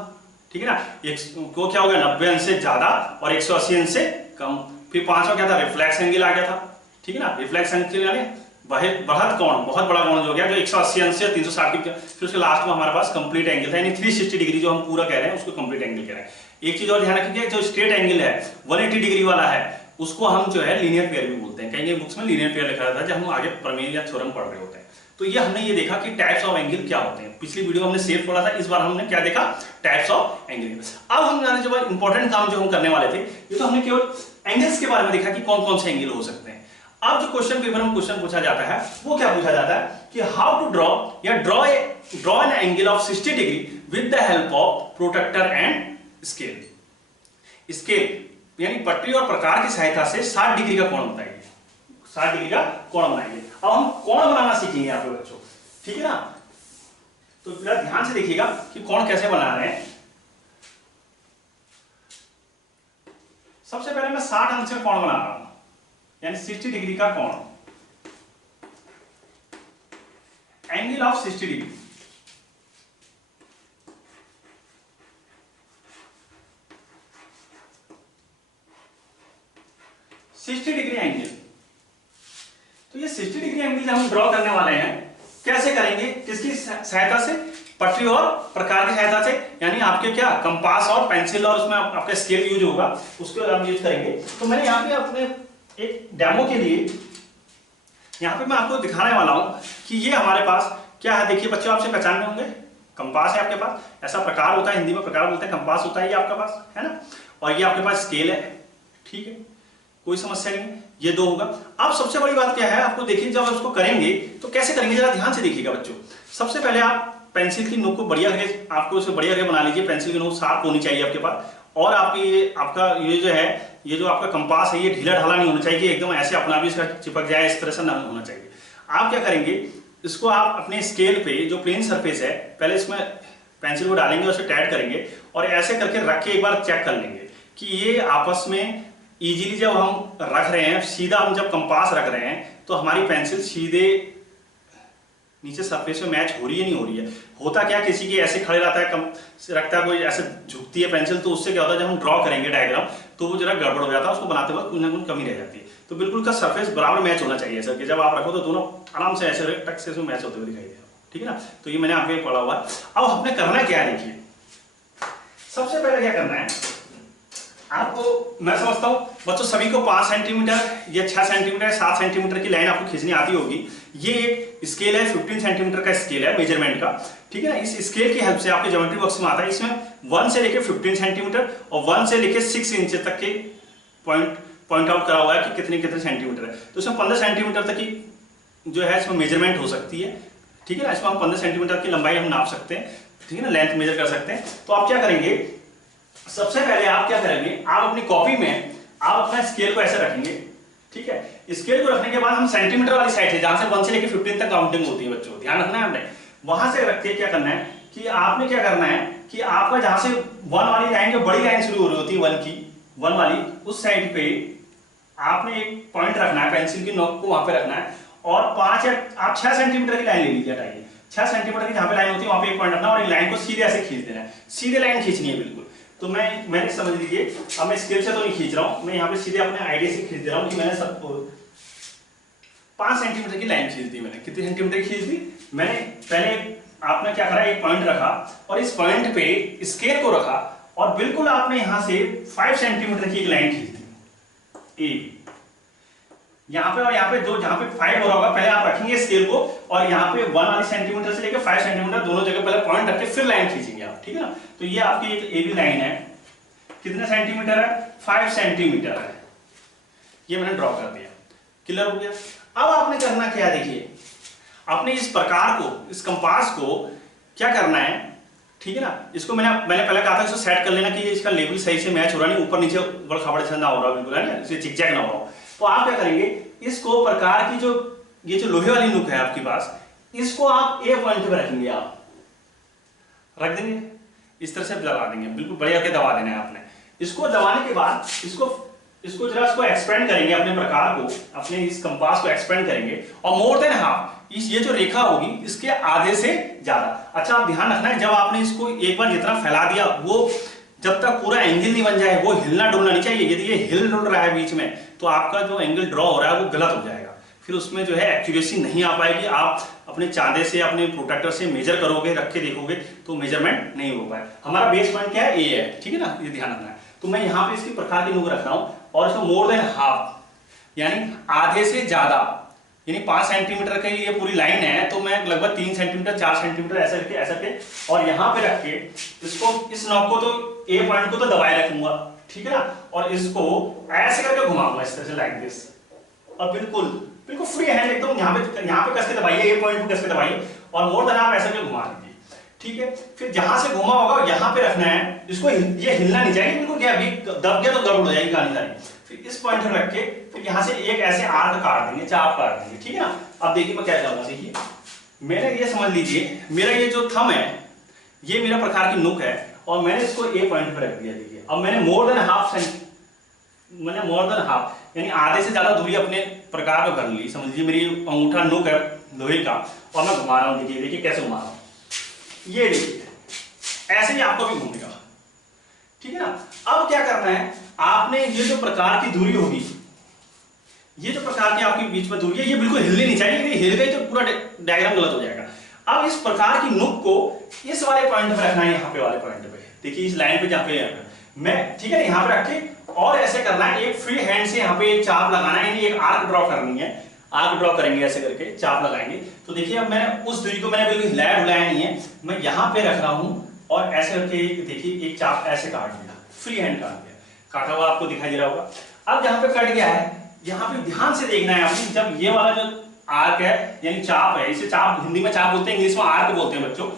ठीक है ना, एक को क्या हो गया 90 अंश से ज्यादा और 180 अंश से कम, फिर पांचवा क्या था, रिफ्लेक्स एंगल आ गया था, ठीक है ना, रिफ्लेक्स एंगल यानी बृहद कोण, बहुत बड़ा कोण हो गया जो 180 अंश से 360 डिग्री। फिर उसके लास्ट में हमारे पास कंप्लीट एंगल था यानी 360 डिग्री जो हम पूरा कह रहे हैं उसको कंप्लीट एंगल कह रहे हैं। एक चीज और ध्यान रखिए, जो स्ट्रेट एंगल है 180 डिग्री वाला है उसको हम जो है लीनियर पेयर भी बोलते हैं, कहीं बुक्स में लीनियर पेयर लिखा रहता है जब हम आगे प्रमेय या थ्योरम पढ़ रहे होते हैं। तो ये हमने ये देखा कि टाइप्स ऑफ एंगल क्या होते हैं। पिछली वीडियो हमने सेव पढ़ा था, इस बार हमने क्या देखा, टाइप्स ऑफ एंगल। अब हम जो इंपॉर्टेंट काम जो हम करने वाले थे, ये तो हमने केवल एंगल्स के बारे में देखा कि कौन कौन से एंगल हो सकते हैं। अब जो क्वेश्चन पेपर में क्वेश्चन पूछा जाता है वो क्या पूछा जाता है कि हाउ टू ड्रॉ या draw an angle of 60 degree with the help of protractor and scale. Scale यानी पट्टी और प्रकार की सहायता से 60 डिग्री का कोण बताइए, 60 डिग्री का कोण बनाएंगे। अब हम कोण बनाना सीखेंगे यहाँ पे बच्चों, ठीक है ना। तो जरा ध्यान से देखिएगा कि कोण कैसे बना रहे हैं। सबसे पहले मैं 60 अंश में कोण बना रहा हूं, यानी 60 डिग्री का कोण, एंगल ऑफ 60 डिग्री। एंगल, तो ये 60 डिग्री एंगल जब हम ड्रॉ करने वाले हैं, कैसे करेंगे, किसकी सहायता से, पटरी और प्रकार की सहायता से, यानी आपके क्या कंपास और पेंसिल और उसमें आपका स्केल यूज होगा, उसको हम यूज करेंगे। तो मैंने यहाँ पे अपने एक डेमो के लिए यहाँ पे मैं आपको दिखाने वाला हूं कि ये हमारे पास क्या है। देखिए बच्चों, आपसे पहचानने होंगे, कंपास है आपके पास, ऐसा प्रकार होता है, हिंदी में प्रकार बोलते हैं, कंपास होता है ये आपके पास, है ना। और ये आपके पास स्केल है, ठीक है, कोई समस्या नहीं, ये दो होगा। अब सबसे बड़ी बात क्या है, आपको देखिए जब उसको करेंगे तो कैसे करेंगे, जरा ध्यान से देखिएगा बच्चों। सबसे पहले आप पेंसिल की नोक को बढ़िया करके, आपको उसे बढ़िया करके बना लीजिए। पेंसिल की नोक शार्प होनी चाहिए आपके पास, और आपकी ये जो है, ये जो आपका कंपास है, ये ढीला ढाला नहीं होना चाहिए, एकदम ऐसे अपना भी इसका चिपक जाए, इस तरह से ना होना चाहिए। आप क्या करेंगे, इसको आप अपने स्केल पे जो प्लेन सरफेस है, पहले इसमें पेंसिल को डालेंगे, उसे टाइट करेंगे और ऐसे करके रख के एक बार चेक कर लेंगे कि ये आपस में इजीली जब हम रख रहे हैं, सीधा हम जब कंपास रख रहे हैं तो हमारी पेंसिल सीधे नीचे सरफेस में मैच हो रही है, नहीं हो रही है। होता क्या, किसी के ऐसे खड़े रहता है, कम रखता है, कोई ऐसे झुकती है पेंसिल, तो उससे क्या होता है, जब हम ड्रॉ करेंगे डायग्राम तो वो जरा गड़बड़ हो जाता है, उसको बनाते वक्त कुछ ना कुछ कमी रह जाती है। तो बिल्कुल का सरफेस बराबर मैच होना चाहिए सर, कि जब आप रखो तो दोनों आराम से ऐसे टक से मैच होते हुए दिखाई दे, ठीक है ना। तो ये मैंने आपको पढ़ा हुआ है। अब हमने करना क्या है, देखिए सबसे पहले क्या करना है आपको, मैं समझता हूं बच्चों सभी को 5 सेंटीमीटर या 6 सेंटीमीटर 7 सेंटीमीटर की लाइन आपको खींचनी आती होगी। ये एक स्केल है, 15 सेंटीमीटर का स्केल है मेजरमेंट का, ठीक है ना। इस स्केल की हेल्प से आपके ज्योमेट्री बॉक्स में आता है, इसमें 1 से लेके 15 सेंटीमीटर और 1 से लेके 6 इंच तक के पॉइंट आउट करा हुआ है कि कितने कितने सेंटीमीटर है। तो इसमें 15 सेंटीमीटर तक की जो है इसमें मेजरमेंट हो सकती है, ठीक है ना। इसमें हम 15 सेंटीमीटर की लंबाई हम नाप सकते हैं, ठीक है ना, लेंथ मेजर कर सकते हैं। तो आप क्या करेंगे, सबसे पहले आप क्या करेंगे, आप अपनी कॉपी में आप अपना स्केल को ऐसे रखेंगे, ठीक है। स्केल को रखने के बाद हम सेंटीमीटर वाली साइड से, जहां से 1 से लेकर 15 तक काउंटिंग होती है बच्चों, ध्यान रखना है आपने, वहां से रख के क्या करना है कि आपने क्या करना है कि आपका जहां से 1 वाली लाइन, जो बड़ी लाइन शुरू हो रही होती है 1 वाली, उस साइड पे आपने एक पॉइंट रखना है, पेंसिल की नोक को वहां पे रखना है, और 5 या आप 6 सेंटीमीटर की लाइन ले लीजिए, हटाइए 6 सेंटीमीटर की जहां पे लाइन होती है वहां पे एक पॉइंट रखना और एक लाइन को सीधे ऐसे खींच देना है, सीधे लाइन खींचनी है बिल्कुल। तो मैंने समझ लीजिए, अब मैं स्केल से तो नहीं खींच रहा हूं, मैं यहाँ पे सीधे अपने आइडिया से खींच दे रहा हूं कि मैंने सबको 5 सेंटीमीटर की लाइन खींच दी। मैंने कितने सेंटीमीटर खींच दी, मैंने पहले आपने क्या करा, एक पॉइंट रखा और इस पॉइंट पे स्केल को रखा और बिल्कुल आपने यहां से 5 सेंटीमीटर की एक लाइन खींच दी, यहाँ पे और यहाँ पे, जो जहां पे 5 हो रहा होगा, पहले आप रखेंगे स्केल को और यहाँ पे 1 वाली सेंटीमीटर से लेकर 5 सेंटीमीटर दोनों जगह पहले पॉइंट रख के फिर लाइन खींचेंगे आप, ठीक है ना। तो ये आपकी एक AB लाइन है, कितने सेंटीमीटर है, 5 सेंटीमीटर है, ये मैंने ड्रॉ कर दिया, क्लियर हो गया। अब आपने करना क्या है, देखिए आपने इस प्रकार को, इस कंपास को क्या करना है, ठीक है ना। इसको मैंने पहले कहा था इसको सेट कर लेना कि इसका लेवल सही से मैच हो रहा नहीं, ऊपर नीचे बड़ खबड़ ना हो रहा, बिल्कुल है ना, इसे चिकचैक ना हो रहा। तो आप क्या करेंगे, इसको प्रकार की जो ये जो लोहे वाली नुक है आपके पास, इसको आप A पॉइंट पे रखेंगे, आप रख देंगे, इस तरह से दबा देंगे, बिल्कुल बढ़िया के दबा देना है आपने। इसको दबाने के बाद इसको जरा इसको एक्सपेंड करेंगे, अपने प्रकार को, अपने इस कंपास को एक्सपेंड करेंगे और मोर देन हाफ, ये जो रेखा होगी इसके आधे से ज्यादा। अच्छा आप ध्यान रखना है, जब आपने इसको एक बार जितना फैला दिया, वो जब तक पूरा एंगल नहीं बन जाए, वो हिलना डुलना नहीं चाहिए। यदि ये हिल डुल रहा है बीच में, तो आपका जो एंगल ड्रॉ हो रहा है वो गलत हो जाएगा, फिर उसमें जो है एक्यूरेसी नहीं आ पाएगी। आप अपने चांदे से, अपने प्रोट्रैक्टर से मेजर करोगे, रख के देखोगे तो मेजरमेंट नहीं हो पाए। हमारा बेस पॉइंट क्या है, A है, ठीक है ना, ये ध्यान रखना है। तो मैं यहाँ पे इसकी प्रकार की नुक रख रहा हूँ और इसको मोर देन हाफ, यानी आधे से ज्यादा, यानी 5 सेंटीमीटर की ये पूरी लाइन है, तो मैं लगभग 3 सेंटीमीटर 4 सेंटीमीटर ऐसे करके और यहाँ पे रख के इसको, इस नॉक को तो ए पॉइंट को तो दबाए रखूंगा, ठीक है ना, और इसको ऐसे करके घुमाऊंगा इस तरह से लाइक दिस, और बिल्कुल बिल्कुल फ्री हैंड एकदम यहाँ पे कस के दबाइए, ए पॉइंट को कस के दबाइए और मोर देन आप ऐसे करके घुमा लीजिए, ठीक है। फिर जहां से घुमा होगा यहाँ पे रखना है इसको, ये हिलना नहीं चाहिए बिल्कुल, क्या अभी दब गया तो गड़बड़ हो जाएगी कहानी सारी। फिर इस पॉइंट पर रख के फिर यहाँ से एक ऐसे आर्क काट देंगे, चाप काट देंगे, ठीक है ना। अब देखिए मैं क्या करूंगा, देखिए मैंने ये समझ लीजिए मेरा ये जो थंब है ये मेरा प्रकार की नुक है और मैंने इसको ए पॉइंट पर रख दिया। देखिए अब मैंने मोर देन हाफ यानी आधे से ज्यादा दूरी अपने प्रकार को कर ली, समझ लीजिए मेरी अंगूठा नुक है लोहे का और मैं घुमा रहा हूँ, देखिए कैसे घुमा रहा हूँ, ये देखिए ऐसे ही आपको भी घूमेगा, ठीक है ना। अब क्या करना है, आपने ये जो प्रकार की दूरी होगी, ये जो प्रकार की आपके बीच में दूरी है, ये बिल्कुल हिलनी नहीं चाहिए, ये हिल गई तो पूरा डायग्राम गलत हो जाएगा। अब इस प्रकार की नुक को इस वाले पॉइंट पे रखना है, यहाँ पे वाले पॉइंट पे, देखिए इस लाइन पे जहाँ पे मैं, ठीक है, यहाँ पे रख के और ऐसे करना है, एक फ्री हैंड से यहाँ पे एक चाप लगाना है, यानी एक आर्क ड्रॉ करनी है, आर्क ड्रॉ करेंगे ऐसे करके, चाप लगाएंगे। तो देखिए अब मैंने उस दूरी को मैंने बिल्कुल हिलाया नहीं है, मैं यहाँ पे रख रहा हूँ और ऐसे करके देखिए एक चाप ऐसे काट दिया, फ्री हैंड काट दिया, काटा हुआ आपको दिखाई दे रहा होगा। अब जहाँ पे कट गया है, यहाँ पे ध्यान से देखना है आपने, जब ये वाला जो आर्क है यानी चाप है, इसे चाप हिंदी में चाप बोलते हैं, इंग्लिश में आर्क बोलते हैं बच्चों।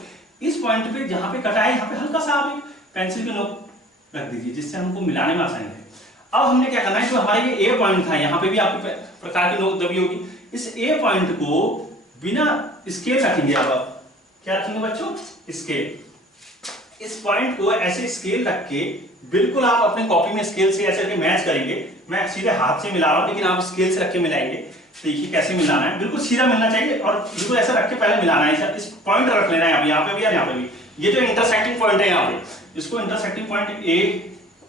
इस पॉइंट पे जहाँ पे कटा है, यहाँ पे हल्का सा आप एक पेंसिल की नोक रख दीजिए जिससे हमको मिलाने में आसानी है। अब हमने क्या करना है, जो हमारे ये ए पॉइंट था, यहाँ पे भी आपकी प्रकार की नोक दबी होगी, इस ए पॉइंट को बिना स्केल रखेंगे। अब क्या रखेंगे बच्चों, स्केल। इस पॉइंट को ऐसे स्केल रख के बिल्कुल आप अपने कॉपी में स्केल से ऐसे करके मैच करेंगे। मैं सीधे हाथ से मिला रहा हूं, लेकिन आप स्केल से रख के मिलाएंगे। देखिए कैसे मिलाना है, बिल्कुल सीधा मिलना चाहिए और बिल्कुल ऐसा रख के पहले मिलाना है। इस पॉइंट रख लेना है, यहाँ पे भी और यहाँ पे भी। ये जो इंटरसेक्टिंग पॉइंट है यहाँ पे, इसको इंटरसेक्टिंग पॉइंट ए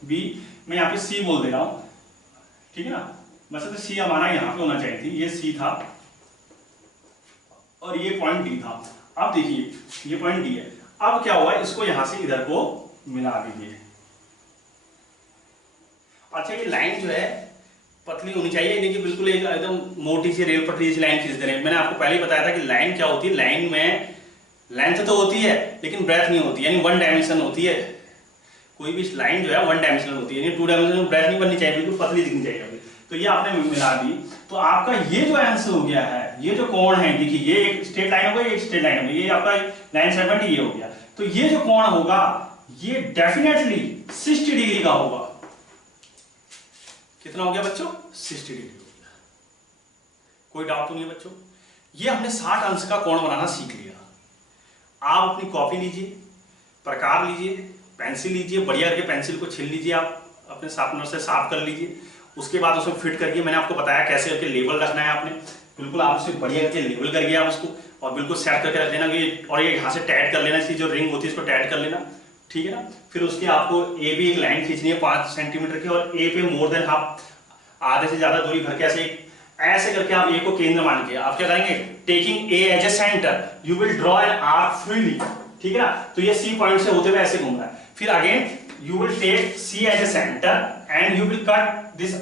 बी, मैं यहाँ पे सी बोल दे रहा हूँ, ठीक है ना। वैसे तो सी हमारा यहाँ पे होना चाहिए थी, ये सी था और ये पॉइंट डी था। अब देखिए ये पॉइंट डी है। अब क्या हुआ, इसको यहां से इधर को मिला दीजिए। अच्छा ये लाइन जो है पतली होनी चाहिए, नहीं कि बिल्कुल एकदम मोटी सी रेल पटरी जैसी लाइन खींच दे रहे हैं। मैंने आपको पहले ही बताया था कि लाइन क्या होती है, लाइन में लेंथ तो होती है लेकिन ब्रेथ नहीं होती, यानी वन डायमेंशन होती है। कोई भी लाइन जो है वन डायमेंशनल होती है, यानी टू डायमेंशनल में ब्रेथ नहीं बननी चाहिए, बिल्कुल पतली दिखनी चाहिए। तो ये आपने मिला दी, तो आपका ये जो आंसर हो गया है, ये जो कोण है, देखिए ये एक स्ट्रेट लाइन हो गई, एक स्ट्रेट लाइन हो गई, ये आपका 970 ये हो गया। तो ये जो कोण होगा ये डेफिनेटली 60 डिग्री का होगा। कितना हो गया बच्चों, 60 डिग्री हो गया। कोई डाउट तो नहीं है बच्चों। ये हमने 60 अंश का कोण बनाना सीख लिया। आप अपनी कॉपी लीजिए, प्रकार लीजिए, पेंसिल लीजिए, बढ़िया करके पेंसिल को छील लीजिए, आप अपने शार्पनर से साफ कर लीजिए। उसके बाद उसमें फिट करके, मैंने आपको बताया कैसे करके लेवल रखना है आपने, बिल्कुल आप उसे बढ़िया करके लेवल करके आप उसको और बिल्कुल सेट करके रख देना कि, और ये यहाँ से टाइट कर लेना, इसकी जो रिंग होती है इसको टाइट कर लेना, ठीक है ना। फिर उसकी आपको ए भी एक लाइन खींचनी है 5 सेंटीमीटर की, और ए पे मोर देन हाफ, आधे से ज्यादा दूरी भर के ऐसे करके आप ए को केंद्र मान के आप क्या करेंगे, taking A as a centre you will draw an arc freely, ठीक है ना। तो ये सी पॉइंट से होते हुए ऐसे घूम रहा है। फिर again you will take C as a center and you will cut this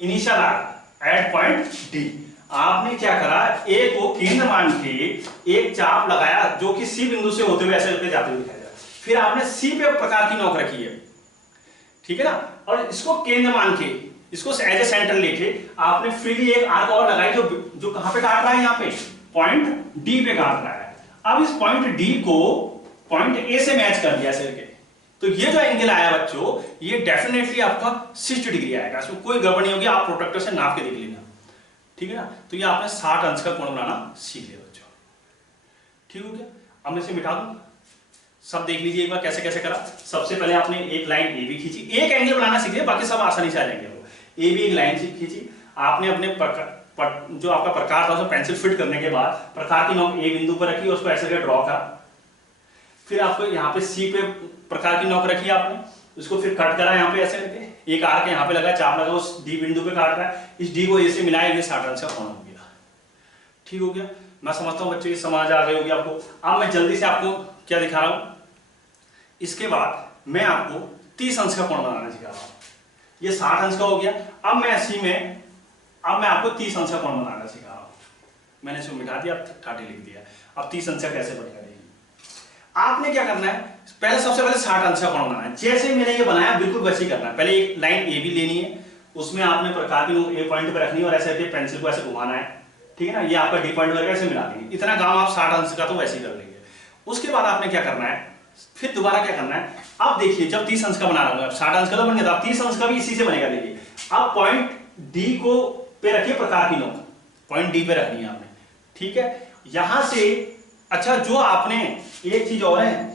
initial arc at point D। आपने क्या करा, A को केंद्र मान के एक चाप लगाया जो कि C बिंदु से होते हुए ऐसे करके जाते हुए दिखाई दे रहा है। फिर आपने C पे प्रकार की नोक रखी है, ठीक है ना, और इसको केंद्र मान के, इसको एज ए सेंटर लेके आपने फ्रीली एक आर्क और लगाई जो कहां पे काट रहा है, यहाँ पे पॉइंट D पे काट रहा है। अब इस पॉइंट D को पॉइंट A से मैच कर दिया ऐसे करके, तो ये जो एंगल आया बच्चों, ये डेफिनेटली आपका 60 डिग्री आएगा, इसमें कोई गड़बड़ नहीं होगी। आप प्रोट्रैक्टर से नाप के देख लेना, ठीक है ना। तो ये आपने 60 अंश का कोण बनाना सीख लिया बच्चों, ठीक हो गया। अब मैं इसे मिटा दूं, सब देख लीजिए एक बार कैसे कैसे करा। सबसे पहले आपने एक लाइन ए बी खींची, एक एंगल बनाना सीख लिया, बाकी सब आसानी से आ जाएंगे। ए बी एक लाइन खींची आपने, अपने जो आपका प्रकार था उसमें पेंसिल फिट करने के बाद प्रकार की नोक ए बिंदु पर रखी, उसको ऐसे करके ड्रॉ करा। फिर आपको यहाँ पे सी पे प्रकार की नोक रखी आपने, उसको फिर कट करा यहाँ पे ऐसे करके, एक आर्क यहाँ पे लगा, चाप लगा, उस डी बिंदु पे काट रहा है, इस डी को ए से मिलाया, ये 60 अंश का कोण हो गया, ठीक हो गया। मैं समझता हूँ बच्चों ये समझ आ गई होगी आपको। अब मैं जल्दी से आपको क्या दिखा रहा हूँ, इसके बाद मैं आपको 30 अंश का कोण बनाना सिखा रहा हूँ। ये 60 अंश का हो गया। अब मैं इसी में, अब मैं आपको 30 अंश का कोण बनाना सिखा रहा हूँ। मैंने इसको मिटा दिया, 30 लिख दिया। अब 30 अंश कैसे बनेगा देखिए, आपने क्या करना है, पहले सबसे पहले 60 अंश का कोण बनाना है। जैसे मैंने ये बनाया बिल्कुल वैसे ही करना है। पहले एक लाइन ए बी लेनी है, उसमें आपने प्रकार की ए पॉइंट पे रखनी है और ऐसे करके पेंसिल को ऐसे घुमाना है, ठीक है ना। ये आपका डी पॉइंट करके ऐसे मिला देंगे। इतना काम आप 60 अंश का तो वैसे ही कर लेंगे। उसके बाद आपने क्या करना है, फिर दोबारा क्या करना है, अब देखिए जब 30 अंश का बना रहा हूँ, 60 अंश का तो बन गया था, 30 अंश का भी इसी से बनेगा। देखिए अब पॉइंट डी को पे रखिए प्रकार की नोक, पॉइंट डी पे रखनी है आपने, ठीक है। यहां से अच्छा जो आपने एक चीज और है,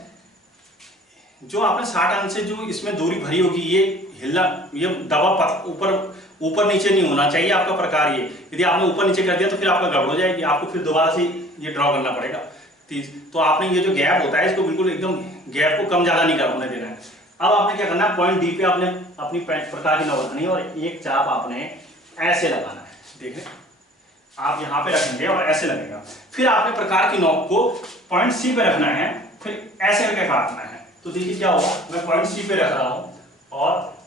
जो आपने 60 अंश से जो इसमें दूरी भरी होगी, ये हिलना, ये दबा ऊपर ऊपर नीचे नहीं होना चाहिए आपका प्रकार। ये यदि आपने ऊपर नीचे कर दिया तो फिर आपका गड़बड़ हो जाएगी, आपको फिर दोबारा से ये ड्रॉ करना पड़ेगा। तो आपने ये जो गैप होता है इसको बिल्कुल एकदम गैप को कम ज्यादा नहीं होने देना है। अब आपने क्या करना है, पॉइंट डी पे आपने अपनी प्रकार की नोक रखनी है और एक चाप आपने ऐसे लगाना है। देखें आप यहाँ पे रखेंगे और ऐसे लगेगा। फिर आपने प्रकार की नोक को पॉइंट सी पे रखना है, फिर ऐसे करके काटना है। तो देखिए क्या होगा, मैं पॉइंट सी पे रख रहा हूं और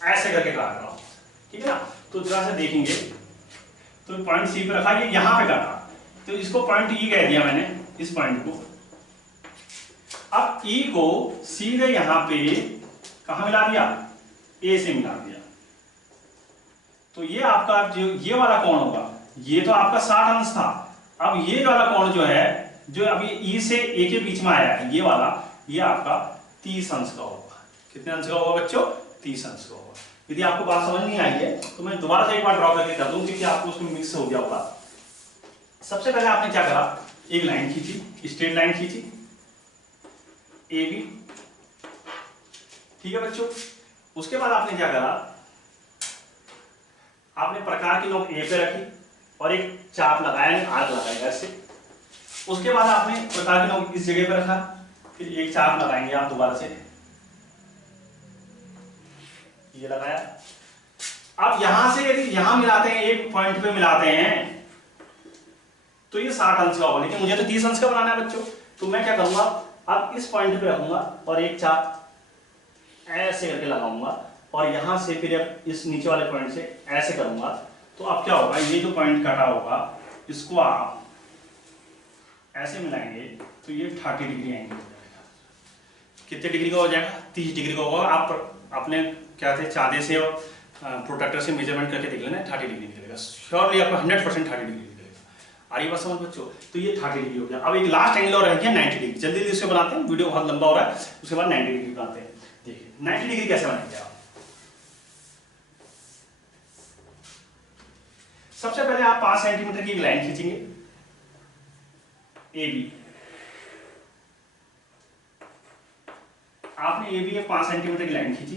ऐसे करके काट रहा हूं, ठीक है ना। तो जरा से देखेंगे तो पॉइंट सी पे रखा, ये यहां पे काटा, तो इसको पॉइंट ई कह दिया मैंने, इस पॉइंट को। अब ई को सीधे यहां पे कहां मिला दिया, ए से मिला दिया। तो ये आपका जो ये वाला कोण होगा, ये तो आपका 60 अंश था। अब ये वाला कोण जो है, जो अभी ई से ए के बीच में आया है, ये वाला, ये आपका 30 अंश का होगा। कितने अंश का होगा बच्चों, 30 अंश का होगा। यदि आपको बात समझ नहीं आई है तो मैं दोबारा से एक बार ड्रॉ करके कर दूं, क्योंकि आपको उसमें मिक्स हो गया होगा। सबसे पहले आपने क्या करा, एक लाइन खींची, स्ट्रेट लाइन खींची ए बी, ठीक है बच्चों। उसके बाद आपने क्या करा, आपने प्रकार की नोक ए पे रखी और एक चाप लगाया, आर्क लगाएगा ऐसे। उसके बाद आपने प्रकार की नोक इस जगह पे रखा, फिर एक चाप लगाएंगे आप दोबारा से, ये लगाया। अब यहां से यदि यहां मिलाते हैं, एक पॉइंट पे मिलाते हैं, तो ये 60 अंश का होगा, लेकिन मुझे तो 30 अंश का बनाना है बच्चों। तो मैं क्या करूंगा, अब इस पॉइंट पे रखूंगा और एक चाप ऐसे करके लगाऊंगा और यहां से फिर इस नीचे वाले पॉइंट से ऐसे करूंगा। तो अब क्या होगा, ये जो पॉइंट कटा होगा इसको आप ऐसे मिलाएंगे तो ये 30 डिग्री एंगल हो जाएगा। कितने डिग्री का हो जाएगा, 30 डिग्री का होगा। आप अपने क्या थे चाँदे से और प्रोटेक्टर से मेजरमेंट करके देख लेना, 30 डिग्री निकलेगा श्योरली, आपको 100% 30 डिग्री निकलेगा। आ रही बात समझ बच्चों। तो ये 30 डिग्री हो गया। अब एक लास्ट एंगल और रह गया 90 डिग्री। जल्दी जल्दी से बनाते हैं, वीडियो बहुत लंबा हो रहा है। उसके बाद 90 डिग्री बनाते हैं। देखिए 90 डिग्री कैसे बनाएंगे आप। सबसे पहले आप 5 सेंटीमीटर की एक लाइन खींचेंगे ए बी। आपने ए बी में 5 सेंटीमीटर की लाइन खींची,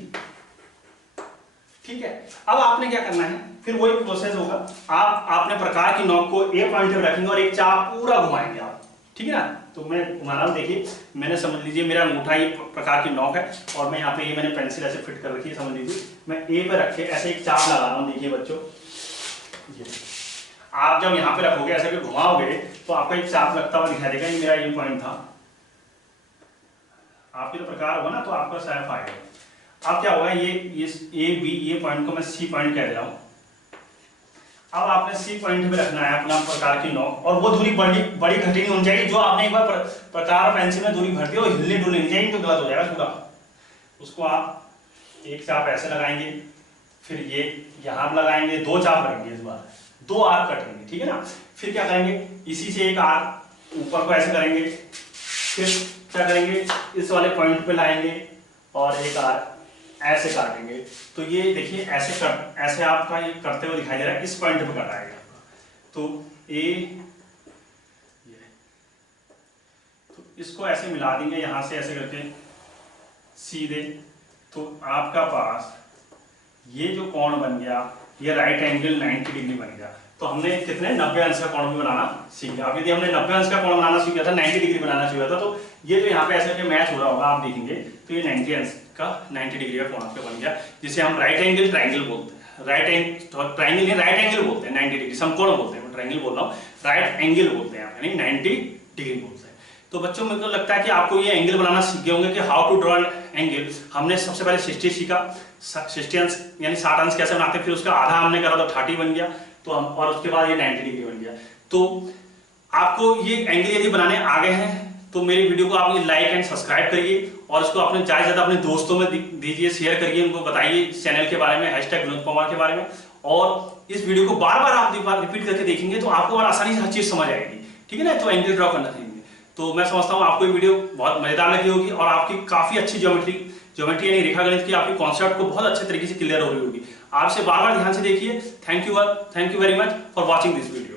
ठीक है। अब आपने क्या करना है, फिर वही प्रोसेस होगा। आपने प्रकार की नोक को ए पॉइंट पे रखेंगे और एक चाप पूरा घुमाएंगे आप, ठीक है ना। तो मैं घुमा रहा हूं, देखिए मैंने, समझ लीजिए मेरा अंगूठा ये प्रकार की नोक है और मैं यहाँ पे ये मैंने पेंसिल ऐसे फिट कर रखी है, समझ लीजिए मैं ए पे रख के ऐसे एक चाप लगा रहा हूँ। देखिए बच्चों, ये आप जब यहाँ पे रखोगे ऐसे भी घुमाओगे तो आपको एक चाप लगता हुआ दिखाई देगा, ये मेरा ये पॉइंट था। आपके तो प्रकार होगा ना, तो आपका साफ आएगा। अब क्या होगा, ये ए बी, ये पॉइंट को मैं सी पॉइंट कह रहा हूं। अब आपने सी पॉइंट पे रखना है अपना प्रकार की नोक, और वो दूरी बड़ी घटी नहीं होनी चाहिए। जो आपने एक बार प्रकार पेंसिल में दूरी भरती है वो हिलने डुलने नहीं चाहिए, तो गलत हो जाएगा पूरा। उसको आप एक चाप ऐसे लगाएंगे, फिर ये यहाँ लगाएंगे, 2 चाप लगेंगे, इस बार 2 आर्क कटेंगे, ठीक है ना। फिर क्या करेंगे, इसी से एक आर्क ऊपर को ऐसे करेंगे, फिर क्या करेंगे, इस वाले पॉइंट पे लाएंगे और एक आर्क ऐसे काटेंगे। तो ये देखिए ऐसे आपका ये करते हुए दिखाई दे रहा है, इस पॉइंट पे कटाएगा। तो तो इसको ऐसे मिला देंगे यहाँ से ऐसे करके सीधे। तो आपका पास ये जो कोण बन गया, ये राइट एंगल 90 डिग्री बन गया। तो हमने कितने 90 अंश का कोण भी बनाना सीख लिया। अब यदि हमने 90 अंश का कोण बनाना सीख लिया था, 90 डिग्री बनाना सीखा था, तो ये जो यहाँ पे ऐसे मैच हो रहा होगा आप देखेंगे, तो ये 90 अंश का 90 डिग्री का कोण आपका बन गया, जिसे हम राइट एंगल ट्राइंगल बोलते हैं। ट्राइंगल नहीं, राइट एंगल बोलते हैं, 90 डिग्री समकोण बोलते हैं। ट्राइंगल बोल रहा हूँ, राइट एंगल बोलते हैं, यानी 90 डिग्री बोलते हैं। तो बच्चों मेरे को लगता है कि आपको ये एंगल बनाना सीख गए होंगे कि हाउ टू ड्रॉ एंगल। हमने सबसे पहले 60 सीखा, 60 अंश यानी 60 अंश कैसे बनाते हैं, फिर उसका आधा हमने करा तो 30 बन गया, तो हम, और उसके बाद ये 90 डिग्री बन गया। तो आपको ये एंगल यदि बनाने आ गए हैं तो मेरी वीडियो को आप ये लाइक एंड सब्सक्राइब करिए और इसको अपने ज़्यादा से ज़्यादा अपने दोस्तों में दीजिए, शेयर करिए, उनको बताइए इस चैनल के बारे में, हैशटैग विनोद पवार के बारे में। और इस वीडियो को बार बार आप रिपीट करके देखेंगे तो आपको और आसानी से हर चीज़ समझ आएगी, ठीक है ना। तो एंगल ड्रॉ करना सीखेंगे। तो मैं समझता हूँ आपको ये वीडियो बहुत मजेदार लगी होगी और आपकी काफ़ी अच्छी ज्योमेट्री यानी रेखागणित की आपकी कॉन्सेप्ट को बहुत अच्छे तरीके से क्लियर हो रही होगी। आप इसे बार बार ध्यान से देखिए। Thank you very much for watching this video.